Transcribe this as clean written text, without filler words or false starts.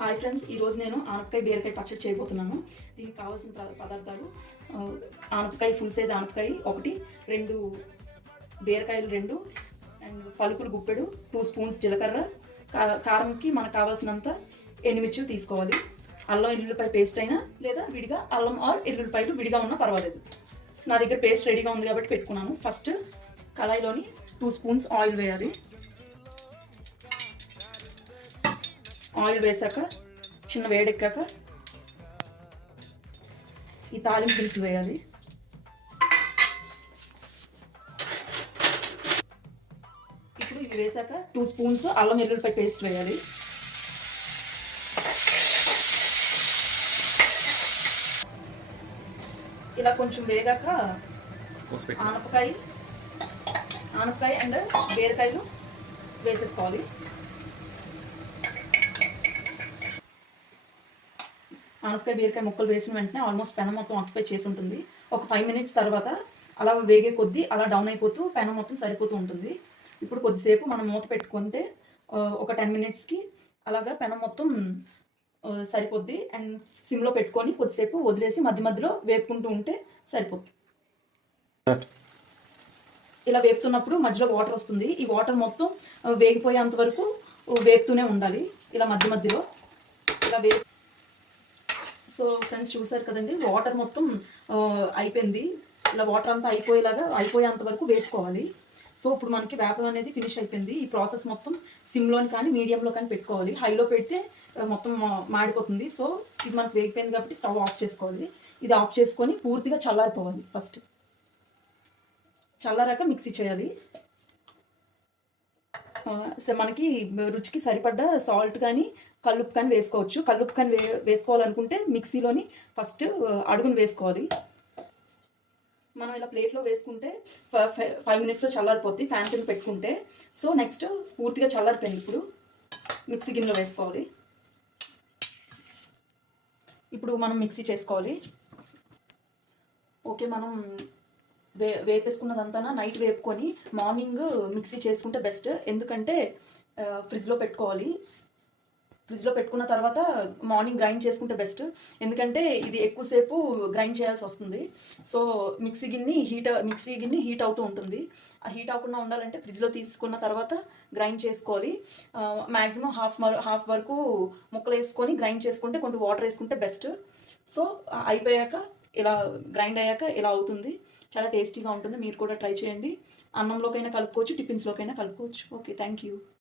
Hi friends, ఈరోజు నేను ఆనపకాయ బీరకాయ పచ్చడి చేయబోతున్నాను. దీనికి కావాల్సిన పదార్థాలు ఆనపకాయ, ఫుల్ సైజ్ ఆనపకాయ ఒకటి, 2 బీరకాయలు 2, అండ్ పలుకులు గుప్పెడు, 2 స్పూన్స్ జీలకర్ర, కారంకి మనకు కావాల్సినంత ఎండుమిర్చి తీసుకోవాలి. అల్లం ఎల్లుల్లిపాయ పేస్ట్ అయినా లేదా విడిగా అల్లం ఆర్ ఎల్లుల్లిపాయలు విడిగా ఉన్నా పర్వాలేదు. నా దగ్గర పేస్ట్ రెడీగా ఉంది కాబట్టి పెట్టుకున్నాను. ఫస్ట్ కళాయిలోని 2 స్పూన్స్ ఆయిల్ వేయాలి. ఆయిల్ వేసాక చిన్న వేడెక్కాక ఈ తాలింపు దినుసులు వేయాలి. ఇప్పుడు ఇవి వేసాక 2 స్పూన్స్ అల్లం వెల్లుల్లిపాయ పేస్ట్ వేయాలి. ఇలా కొంచెం వేగాక ఆనపకాయ అండ్ బీరకాయలు వేసేసుకోవాలి. ఆనపకాయ బీరకాయ ముక్కలు వేసిన వెంటనే ఆల్మోస్ట్ పెనం మొత్తం ఆక్యుపై చేసి ఉంటుంది. ఒక 5 మినిట్స్ తర్వాత అలా వేగే కొద్దీ అలా డౌన్ అయిపోతూ పెనం మొత్తం సరిపోతూ ఉంటుంది. ఇప్పుడు కొద్దిసేపు మనం మూత పెట్టుకుంటే ఒక 10 మినిట్స్కి అలాగా పెనం మొత్తం సరిపోద్ది. అండ్ సిమ్లో పెట్టుకొని కొద్దిసేపు వదిలేసి మధ్య మధ్యలో వేపుకుంటూ ఉంటే సరిపోద్ది. ఇలా వేపుతున్నప్పుడు మధ్యలో వాటర్ వస్తుంది. ఈ వాటర్ మొత్తం వేగిపోయేంత వరకు వేపుతూనే ఉండాలి. ఇలా మధ్య మధ్యలో ఇలా సో ఫ్రెండ్స్, చూసారు కదండి, వాటర్ మొత్తం అయిపోయింది. ఇలా వాటర్ అంతా అయిపోయేంత వరకు వేసుకోవాలి. సో ఇప్పుడు మనకి వేపం అనేది ఫినిష్ అయిపోయింది. ఈ ప్రాసెస్ మొత్తం సిమ్లోని కానీ మీడియంలో కానీ పెట్టుకోవాలి. హైలో పెడితే మొత్తం మాడిపోతుంది. సో ఇది మనకు వేగిపోయింది కాబట్టి స్టవ్ ఆఫ్ చేసుకోవాలి. ఇది ఆఫ్ చేసుకొని పూర్తిగా చల్లారిపోవాలి. ఫస్ట్ చల్లారాక మిక్సీ చేయాలి. సో మనకి రుచికి సరిపడ్డ సాల్ట్ కానీ కల్లుప్పు కానీ వేసుకోవచ్చు. కల్లుప్పు కానీ వేసుకోవాలనుకుంటే మిక్సీలోని ఫస్ట్ అడుగును వేసుకోవాలి. మనం ఇలా ప్లేట్లో వేసుకుంటే 5 మినిట్స్లో చల్లారిపోద్ది ఫ్యాన్ కింద పెట్టుకుంటే. సో నెక్స్ట్ పూర్తిగా చల్లారిపోయింది. ఇప్పుడు మిక్సీ గిన్నెలో వేసుకోవాలి. ఇప్పుడు మనం మిక్సీ చేసుకోవాలి. ఓకే, మనం వేపేసుకున్నదంతా నైట్ వేపుకొని మార్నింగ్ మిక్సీ చేసుకుంటే బెస్ట్. ఎందుకంటే ఫ్రిడ్జ్లో పెట్టుకోవాలి. ఫ్రిడ్జ్లో పెట్టుకున్న తర్వాత మార్నింగ్ గ్రైండ్ చేసుకుంటే బెస్ట్. ఎందుకంటే ఇది ఎక్కువసేపు గ్రైండ్ చేయాల్సి వస్తుంది. సో మిక్సీ గిన్నె హీట్ అవుతూ ఉంటుంది. ఆ హీట్ అవ్వకుండా ఉండాలంటే ఫ్రిడ్జ్లో తీసుకున్న తర్వాత గ్రైండ్ చేసుకోవాలి. మ్యాక్సిమం హాఫ్ వరకు ముక్కలు వేసుకొని గ్రైండ్ చేసుకుంటే కొంచెం వాటర్ వేసుకుంటే బెస్ట్. సో అయిపోయాక ఇలా గ్రైండ్ అయ్యాక ఇలా అవుతుంది. చాలా టేస్టీగా ఉంటుంది. మీరు కూడా ట్రై చేయండి. అన్నంలోకైనా కలుపుకోవచ్చు, టిఫిన్స్లోకైనా కలుపుకోవచ్చు. Okay, thank you.